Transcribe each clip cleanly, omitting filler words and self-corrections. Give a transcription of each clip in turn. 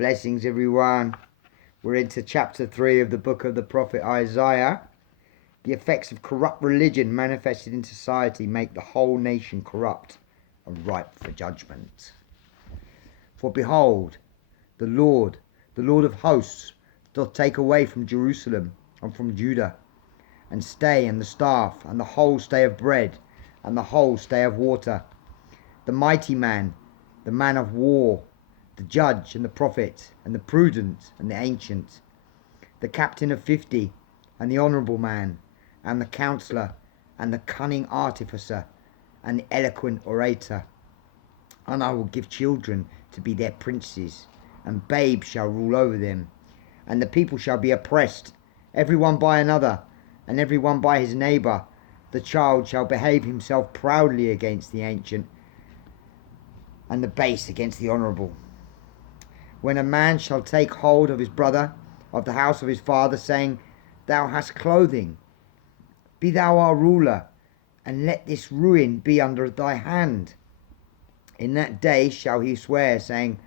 Blessings, everyone. We're into chapter 3 of the book of the prophet Isaiah. The effects of corrupt religion manifested in society make the whole nation corrupt and ripe for judgment. For behold, the Lord of hosts, doth take away from Jerusalem and from Judah, and stay, and the staff, and the whole stay of bread, and the whole stay of water, the mighty man, the man of war, the judge and the prophet, and the prudent and the ancient, the captain of 50, and the honourable man, and the counsellor, and the cunning artificer, and the eloquent orator. And I will give children to be their princes, and babes shall rule over them. And the people shall be oppressed, every one by another, and every one by his neighbour. The child shall behave himself proudly against the ancient, and the base against the honourable. When a man shall take hold of his brother, of the house of his father, saying, Thou hast clothing, be thou our ruler, and let this ruin be under thy hand. In that day shall he swear, saying,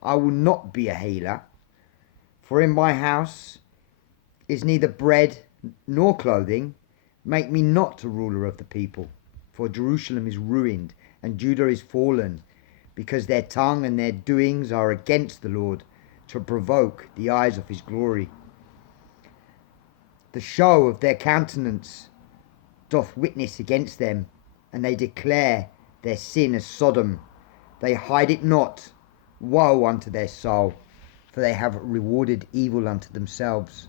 I will not be a healer, for in my house is neither bread nor clothing. Make me not a ruler of the people. For Jerusalem is ruined, and Judah is fallen, because their tongue and their doings are against the Lord, to provoke the eyes of his glory. The show of their countenance doth witness against them, and they declare their sin as Sodom. They hide it not. Woe unto their soul, for they have rewarded evil unto themselves.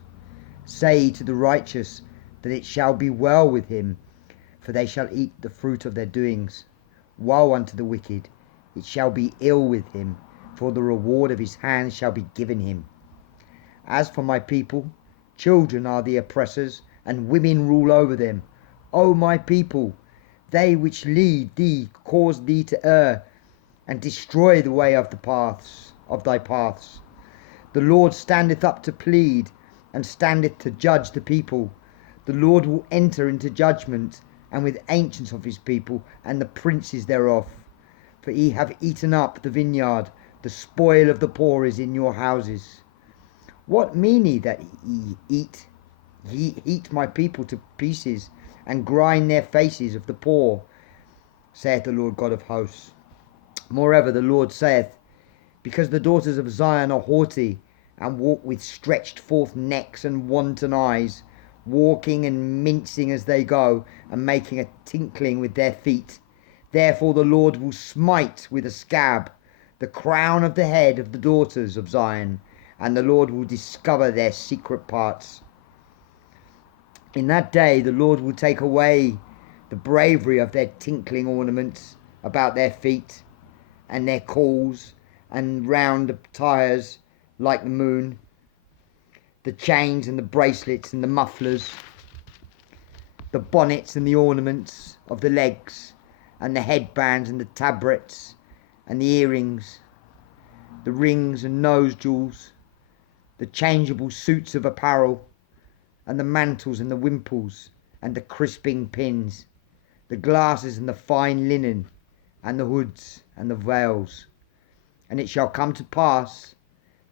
Say to the righteous that it shall be well with him, for they shall eat the fruit of their doings. Woe unto the wicked, it shall be ill with him, for the reward of his hands shall be given him. As for my people, children are the oppressors, and women rule over them. O my people, they which lead thee cause thee to err, and destroy the way of the paths of thy paths. The Lord standeth up to plead, and standeth to judge the people. The Lord will enter into judgment, and with ancients of his people, and the princes thereof. For ye have eaten up the vineyard, the spoil of the poor is in your houses. What mean ye that ye eat? Ye eat my people to pieces, and grind their faces of the poor, saith the Lord God of hosts. Moreover, the Lord saith, because the daughters of Zion are haughty, and walk with stretched forth necks and wanton eyes, walking and mincing as they go, and making a tinkling with their feet. Therefore the Lord will smite with a scab the crown of the head of the daughters of Zion, and the Lord will discover their secret parts. In that day the Lord will take away the bravery of their tinkling ornaments about their feet, and their calls, and round tires like the moon, the chains and the bracelets and the mufflers, the bonnets and the ornaments of the legs, and the headbands and the tabrets and the earrings, the rings and nose jewels, the changeable suits of apparel, and the mantles and the wimples, and the crisping pins, the glasses and the fine linen, and the hoods and the veils. And it shall come to pass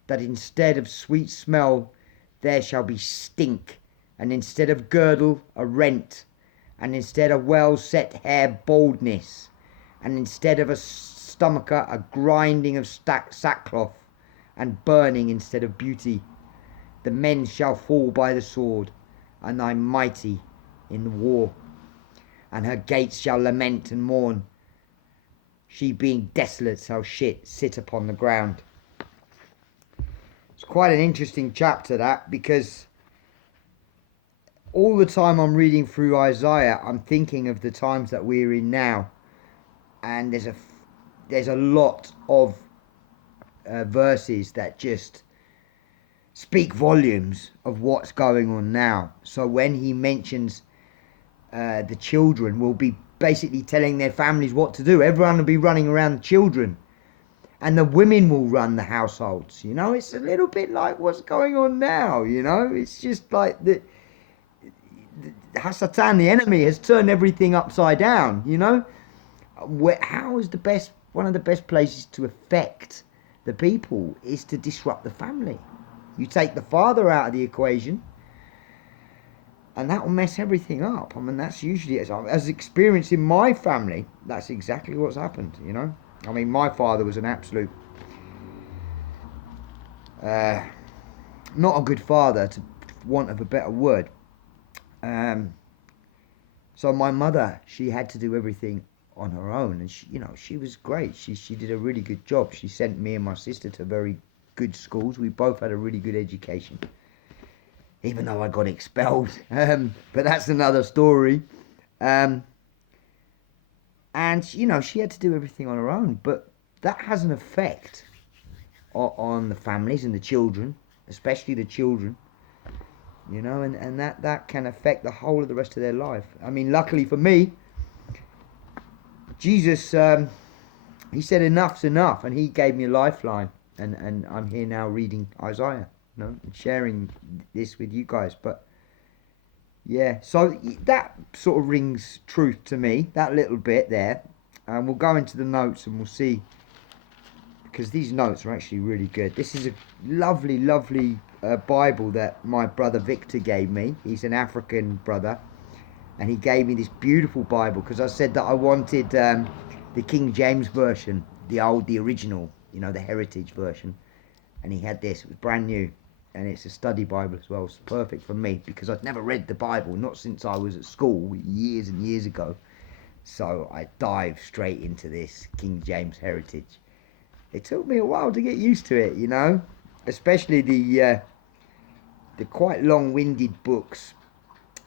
that instead of sweet smell there shall be stink, and instead of girdle a rent, and instead of well set hair baldness, and instead of a stomacher a grinding of sackcloth, and burning instead of beauty. The men shall fall by the sword, and thy mighty in the war, and her gates shall lament and mourn. She being desolate shall sit upon the ground. It's quite an interesting chapter, that, because all the time I'm reading through Isaiah, I'm thinking of the times that we're in now, and there's a lot of verses that just speak volumes of what's going on now. So when he mentions the children will be basically telling their families what to do, everyone will be running around the children, and the women will run the households. You know, it's a little bit like what's going on now. You know, it's just like the Hasatan, the enemy, has turned everything upside down. You know, how is one of the best places to affect the people is to disrupt the family. You take the father out of the equation, and that will mess everything up. I mean, that's usually, as experienced in my family, that's exactly what's happened, you know. I mean, my father was an absolute, not a good father, to want of a better word. So my mother, she had to do everything on her own, and she was great. She did a really good job. She sent me and my sister to very good schools. We both had a really good education, even though I got expelled. But that's another story. Um, and she had to do everything on her own. But that has an effect on the families and the children, especially the children. And that can affect the whole of the rest of their life. I mean, luckily for me, Jesus, he said enough's enough, and he gave me a lifeline, and I'm here now reading Isaiah, and sharing this with you guys. But yeah, so that sort of rings truth to me, that little bit there, and we'll go into the notes and we'll see, because these notes are actually really good. This is a lovely Bible that my brother Victor gave me. He's an African brother, and he gave me this beautiful Bible because I said that I wanted the King James version, the original, the heritage version. And he had this. It was brand new, and it's a study Bible as well. It's perfect for me because I'd never read the Bible, not since I was at school years and years ago. So I dived straight into this King James heritage. It took me a while to get used to it, especially the quite long-winded books,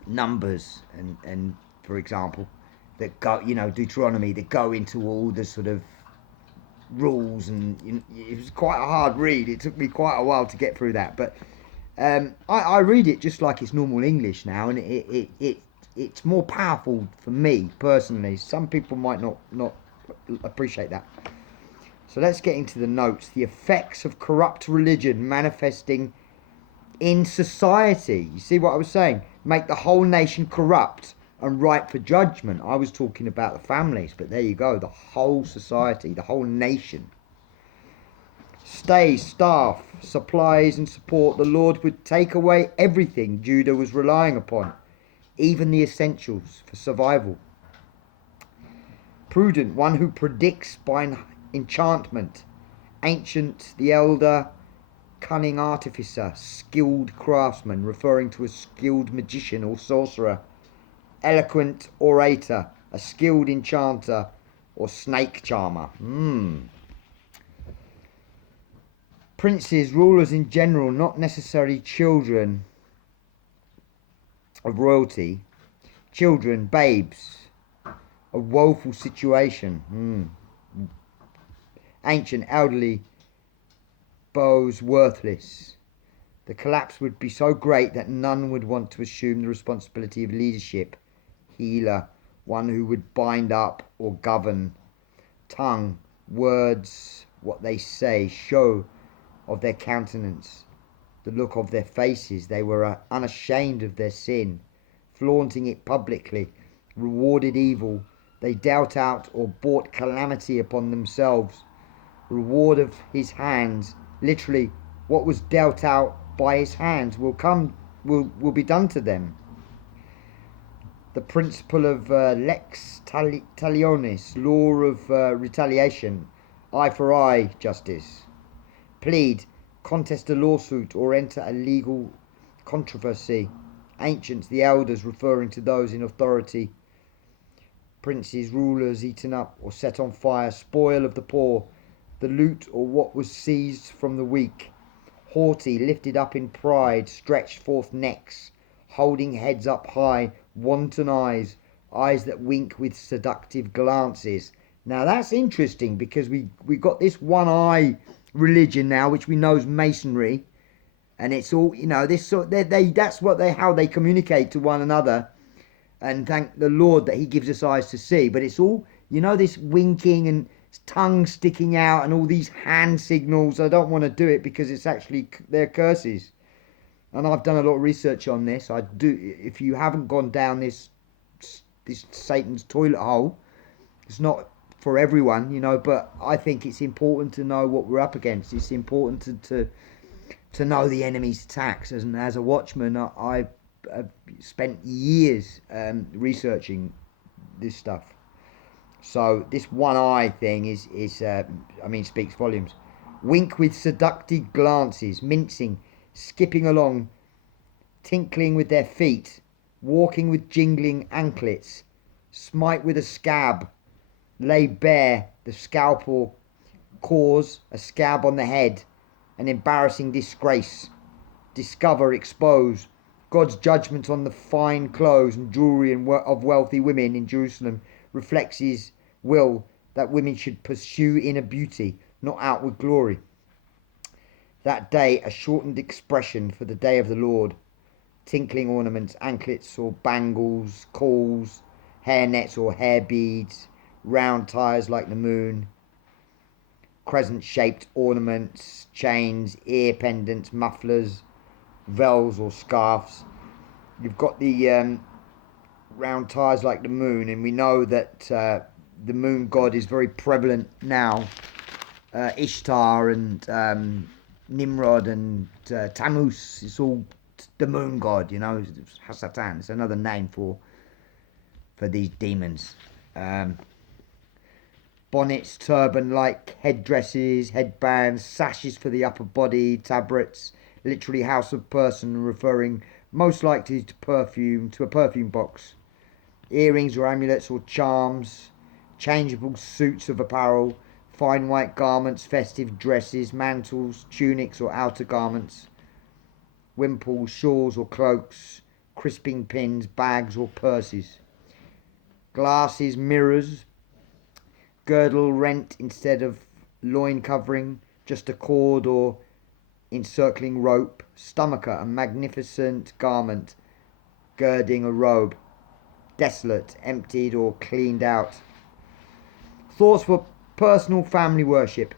Numbers and for example, that go, Deuteronomy, that go into all the sort of rules, and it was quite a hard read. It took me quite a while to get through that, but I read it just like it's normal English now, and it's more powerful for me personally. Some people might not appreciate that. So let's get into the notes. The effects of corrupt religion manifesting in society. You see what I was saying? Make the whole nation corrupt and ripe for judgment. I was talking about the families, but there you go. The whole society, the whole nation. Stay, staff, supplies and support. The Lord would take away everything Judah was relying upon, even the essentials for survival. Prudent, one who predicts by enchantment. Ancient, the elder, cunning artificer, skilled craftsman, referring to a skilled magician or sorcerer. Eloquent orator, a skilled enchanter or snake charmer. Princes, rulers in general, not necessarily children of royalty. Children, babes, a woeful situation. Ancient, elderly, bows, worthless. The collapse would be so great that none would want to assume the responsibility of leadership. Healer, one who would bind up or govern. Tongue, words, what they say, show of their countenance, the look of their faces. They were unashamed of their sin, flaunting it publicly, rewarded evil. They dealt out or brought calamity upon themselves. Reward of his hands, literally, what was dealt out by his hands will be done to them. The principle of lex talionis, law of retaliation, eye for eye justice. Plead, contest a lawsuit or enter a legal controversy. Ancients, the elders, referring to those in authority. Princes, rulers, eaten up or set on fire. Spoil of the poor, the loot or what was seized from the weak. Haughty, lifted up in pride, stretched forth necks, holding heads up high, wanton eyes, eyes that wink with seductive glances. Now that's interesting because we got this one eye religion now, which we know is masonry, and it's all this sort. That's how they communicate to one another, and thank the Lord that He gives us eyes to see. But it's all this winking and tongue sticking out and all these hand signals. I don't want to do it because it's actually they're curses. And I've done a lot of research on this. I do. If you haven't gone down this Satan's toilet hole, it's not for everyone, you know, but I think it's important to know what we're up against. It's important to know the enemy's attacks. As a watchman, I've spent years researching this stuff. So this one eye thing is speaks volumes. Wink with seductive glances, mincing, skipping along, tinkling with their feet, walking with jingling anklets, smite with a scab, lay bare the scalp or cause a scab on the head, an embarrassing disgrace, discover, expose God's judgment on the fine clothes and jewellery of wealthy women in Jerusalem reflects his will that women should pursue inner beauty, not outward glory. That day, a shortened expression for the day of the Lord, tinkling ornaments, anklets or bangles, calls, hair nets or hair beads, round tires like the moon, crescent-shaped ornaments, chains, ear pendants, mufflers, veils or scarves. You've got the round tires like the moon, and we know that the moon god is very prevalent now. Ishtar and Nimrod and Tammuz, it's all the moon god, you know. Hasatan, it's another name for these demons. Bonnets, turban-like headdresses, headbands, sashes for the upper body, tabrets, literally house of person, referring most likely to a perfume box. Earrings or amulets or charms, changeable suits of apparel, fine white garments, festive dresses, mantles, tunics or outer garments, wimples, shawls or cloaks, crisping pins, bags or purses, glasses, mirrors, girdle rent instead of loin covering, just a cord or encircling rope, stomacher, a magnificent garment girding a robe, desolate, emptied or cleaned out. Thoughts for personal family worship.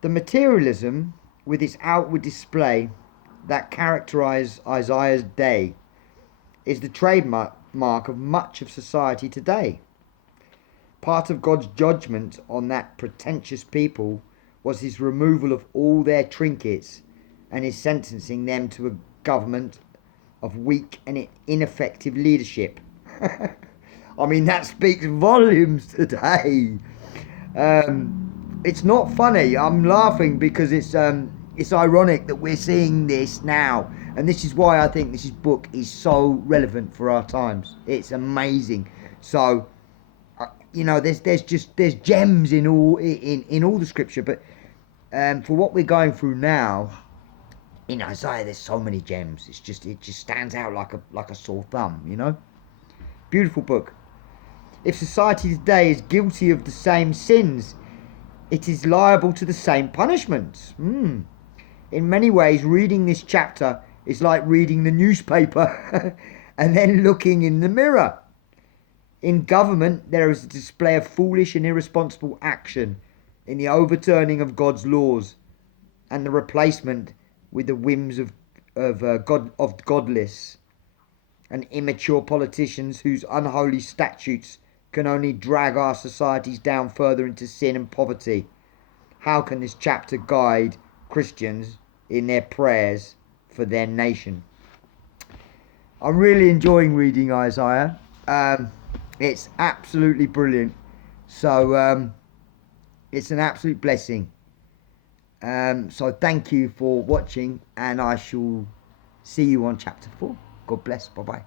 The materialism with its outward display that characterized Isaiah's day is the trademark of much of society today. Part of God's judgment on that pretentious people was his removal of all their trinkets and his sentencing them to a government of weak and ineffective leadership. I mean, that speaks volumes today. It's not funny. I'm laughing because it's ironic that we're seeing this now, and this is why I think this book is so relevant for our times. It's amazing. So, you know, there's gems in all the scripture, but for what we're going through now in Isaiah, there's so many gems. It just stands out like a sore thumb. You know, beautiful book. If society today is guilty of the same sins, it is liable to the same punishments. In many ways, reading this chapter is like reading the newspaper and then looking in the mirror. In government, there is a display of foolish and irresponsible action in the overturning of God's laws and the replacement with the whims of godless and immature politicians whose unholy statutes can only drag our societies down further into sin and poverty. How can this chapter guide Christians in their prayers for their nation? I'm really enjoying reading Isaiah. It's absolutely brilliant. So it's an absolute blessing. So thank you for watching, and I shall see you on chapter 4. God bless. Bye-bye.